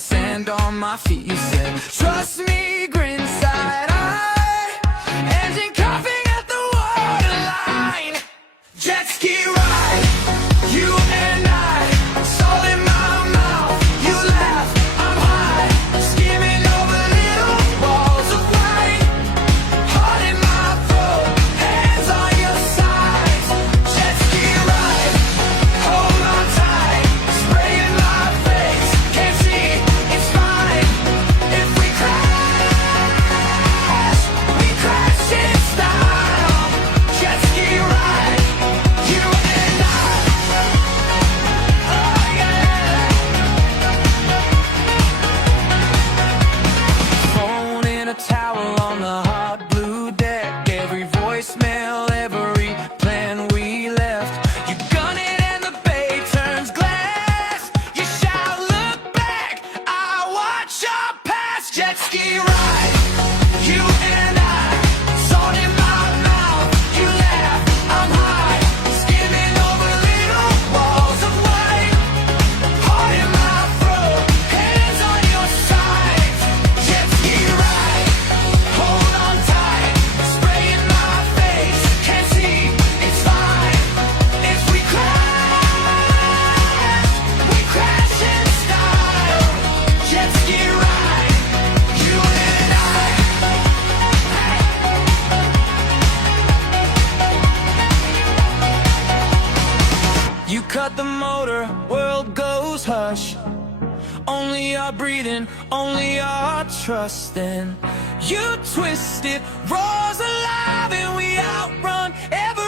sand on my feet. You said, trust me, grin side eye, engine coughing at the waterline. Jet ski ride, you and I, salt in my mouth, you laugh, I'm high, skimming over little walls of white, heart in my throat, hands on your sides. Jet ski ride, hold on tight, spray in my face, can't see, it's fine. If we crash in style. Jet ski ride, you and I. Oh yeah. Phone in a towel on the hot blue deck. Every voicemail, every plan we left. You gun it and the bay turns glass. You shout, look back, I watch your past. Jet ski ride, you and I, salt in my mouth, you laugh, I'm high, skimming over little walls of white, heart in my throat, hands on your sides. Jet ski ride, hold on tight, spray in my face, can't see, it's fine. If we crash in style. Jet ski ride, you and I. You cut the motor, world goes hush. Only our breathing, only our trusting. You twist it, roars alive, and we outrun every